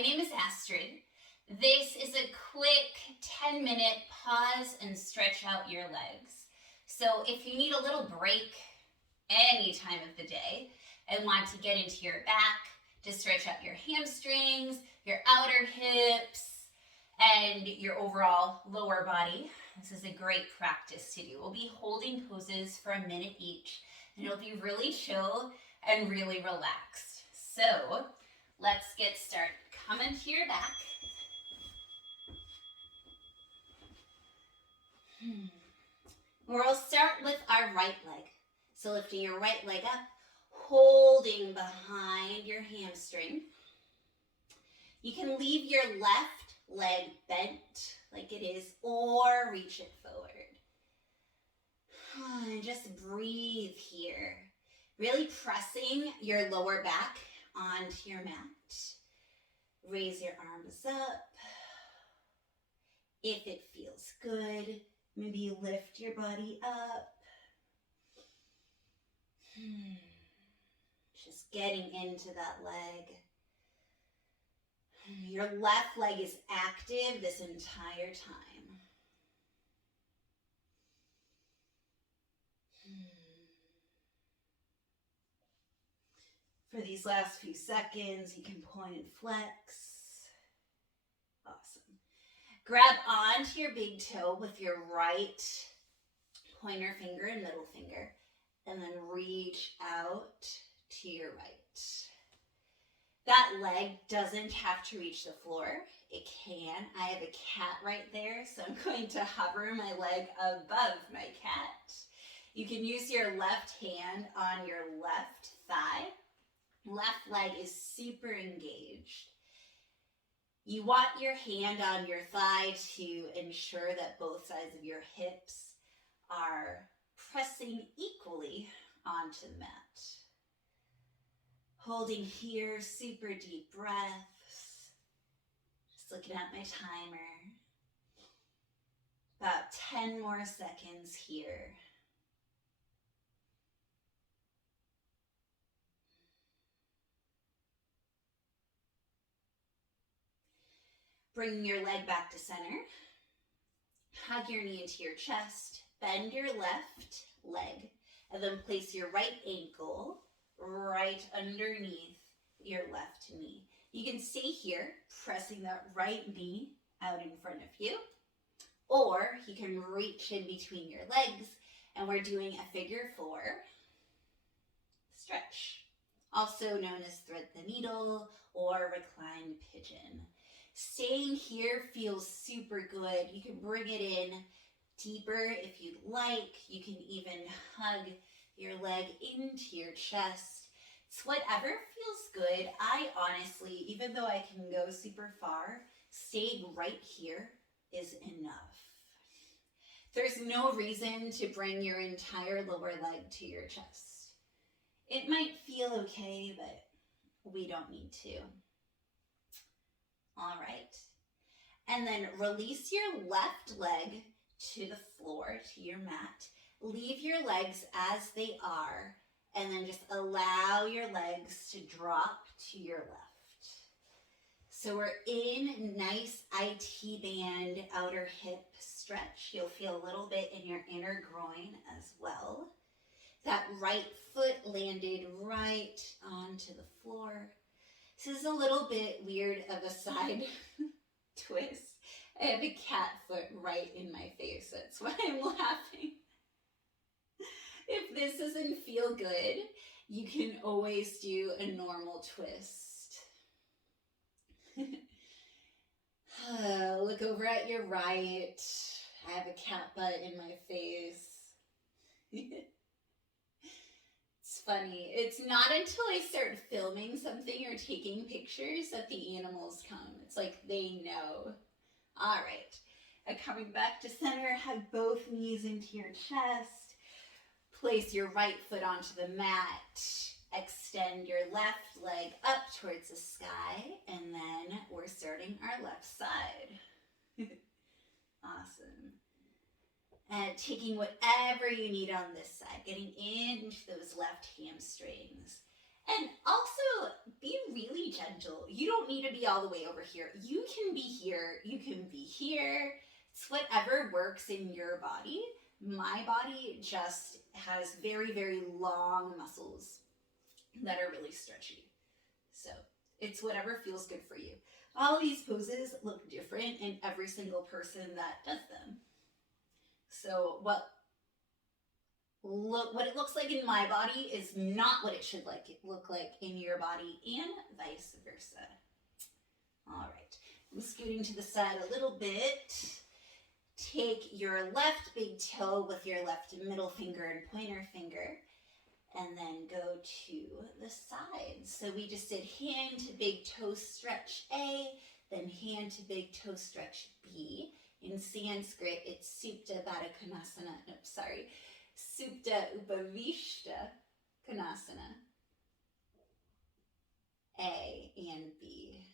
My name is Astrid. This is a quick 10-minute pause and stretch out your legs. So if you need a little break any time of the day and want to get into your back to stretch out your hamstrings, your outer hips, and your overall lower body, this is a great practice to do. We'll be holding poses for a minute each, and it'll be really chill and really relaxed. So let's get started. Come into your back. We'll start with our right leg. So lifting your right leg up, holding behind your hamstring. You can leave your left leg bent like it is, or reach it forward. And just breathe here. Really pressing your lower back onto your mat. Raise your arms up. If it feels good, maybe lift your body up. Just getting into that leg. Your left leg is active this entire time. For these last few seconds, you can point and flex. Awesome. Grab onto your big toe with your right pointer finger and middle finger, and then reach out to your right. That leg doesn't have to reach the floor. It can. I have a cat right there, so I'm going to hover my leg above my cat. You can use your left hand on your left thigh. Left leg is super engaged. You want your hand on your thigh to ensure that both sides of your hips are pressing equally onto the mat. Holding here, super deep breaths. Just looking at my timer. About 10 more seconds here. Bringing your leg back to center. Hug your knee into your chest. Bend your left leg. And then place your right ankle right underneath your left knee. You can stay here, pressing that right knee out in front of you. Or you can reach in between your legs, and we're doing a figure 4 stretch. Also known as thread the needle or reclined pigeon. Staying here feels super good. You can bring it in deeper if you'd like. You can even hug your leg into your chest. It's whatever feels good. I honestly, even though I can go super far, staying right here is enough. There's no reason to bring your entire lower leg to your chest. It might feel okay, but we don't need to. All right. And then release your left leg to the floor, to your mat. Leave your legs as they are, and then just allow your legs to drop to your left. So we're in nice IT band outer hip stretch. You'll feel a little bit in your inner groin as well. That right foot landed right onto the floor. This is a little bit weird of a side twist. I have a cat foot right in my face. That's why I'm laughing. If this doesn't feel good, you can always do a normal twist. Look over at your right. I have a cat butt in my face. It's funny. It's not until I start filming something or taking pictures that the animals come. It's like they know. All right. Coming back to center, hug both knees into your chest. Place your right foot onto the mat. Extend your left leg up towards the sky. And then we're starting our left side. Awesome. And taking whatever you need on this side. Getting into those left hamstrings. And also be really gentle. You don't need to be all the way over here. You can be here. You can be here. It's whatever works in your body. My body just has very, very long muscles that are really stretchy. So it's whatever feels good for you. All these poses look different in every single person that does them. So what it looks like in my body is not what it should look like in your body, and vice versa. All right, I'm scooting to the side a little bit. Take your left big toe with your left middle finger and pointer finger, and then go to the sides. So we just did hand to big toe stretch A, then hand to big toe stretch B. In Sanskrit, it's supta badhokonasana. No, sorry. Supta upavishta konasana. A and B.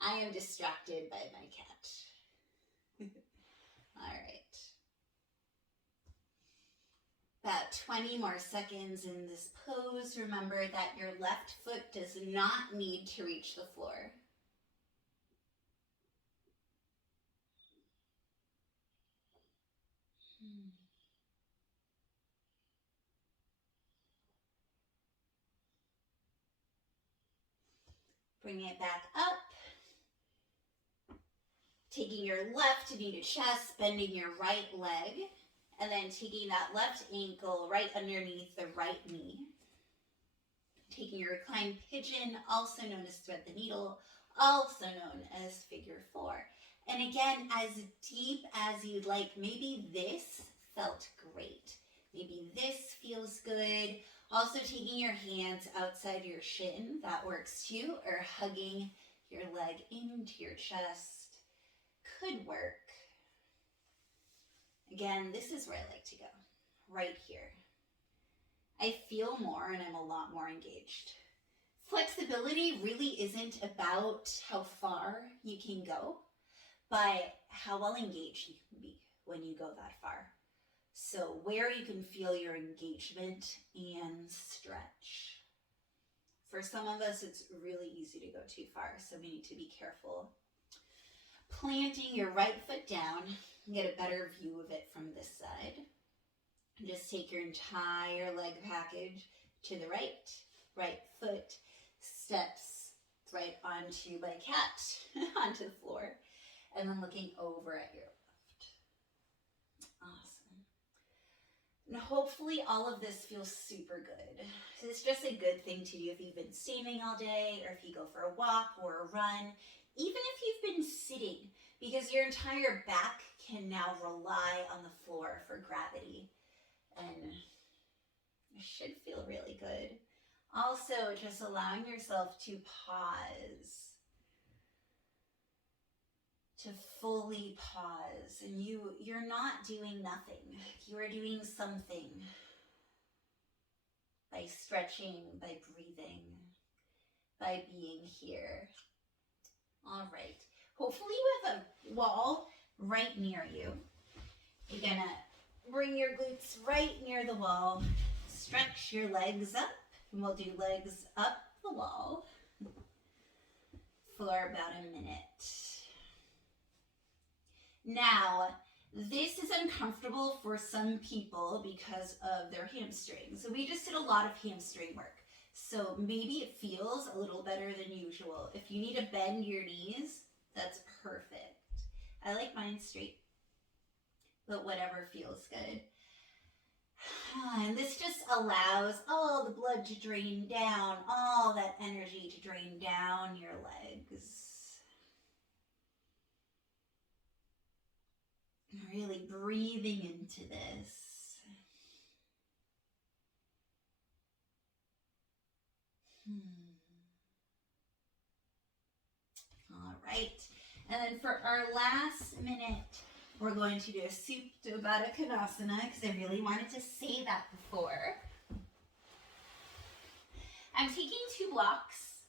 I am distracted by my cat. All right. About 20 more seconds in this pose. Remember that your left foot does not need to reach the floor. Bring it back up. Taking your left knee to chest, bending your right leg, and then taking that left ankle right underneath the right knee. Taking your reclined pigeon, also known as thread the needle, also known as figure 4. And again, as deep as you'd like. Maybe this felt great. Maybe this feels good. Also taking your hands outside your shin, that works too, or hugging your leg into your chest could work. Again, this is where I like to go, right here. I feel more and I'm a lot more engaged. Flexibility really isn't about how far you can go, but how well engaged you can be when you go that far. So where you can feel your engagement and stretch. For some of us, it's really easy to go too far, so we need to be careful. Planting your right foot down, get a better view of it from this side. Just take your entire leg package to the right. Right foot steps right onto my cat, onto the floor, and then looking over at your left. Awesome. And hopefully all of this feels super good. It's just a good thing to do if you've been standing all day, or if you go for a walk or a run, even if you've been sitting, because your entire back can now rely on the floor for gravity. And it should feel really good. Also, just allowing yourself to pause, to fully pause. And you're not doing nothing. You are doing something by stretching, by breathing, by being here. All right. Hopefully with a wall right near you, you're gonna bring your glutes right near the wall, stretch your legs up, and we'll do legs up the wall for about a minute. Now, this is uncomfortable for some people because of their hamstrings. So we just did a lot of hamstring work. So maybe it feels a little better than usual. If you need to bend your knees, that's perfect. I like mine straight, but whatever feels good. And this just allows all the blood to drain down, all that energy to drain down your legs. Really breathing into this. All right. And then for our last minute, we're going to do a supta badhokonasana, because I really wanted to say that before. I'm taking 2 blocks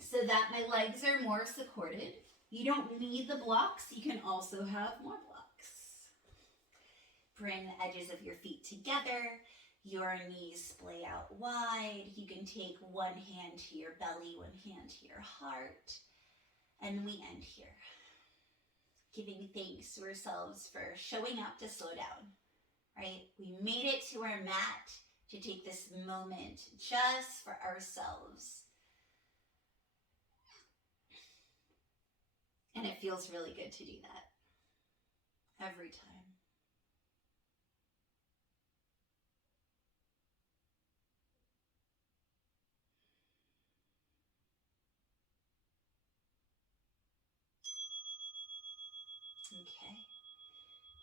so that my legs are more supported. You don't need the blocks. You can also have more blocks. Bring the edges of your feet together. your knees splay out wide. You can take one hand to your belly, one hand to your heart. And we end here. Giving thanks to ourselves for showing up to slow down, right? We made it to our mat to take this moment just for ourselves. And it feels really good to do that every time. Okay.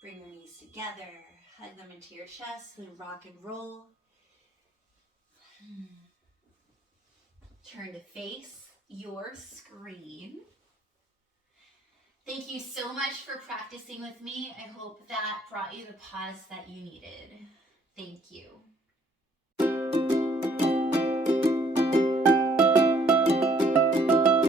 Bring your knees together, hug them into your chest, and rock and roll. Turn to face your screen. Thank you so much for practicing with me. I hope that brought you the pause that you needed.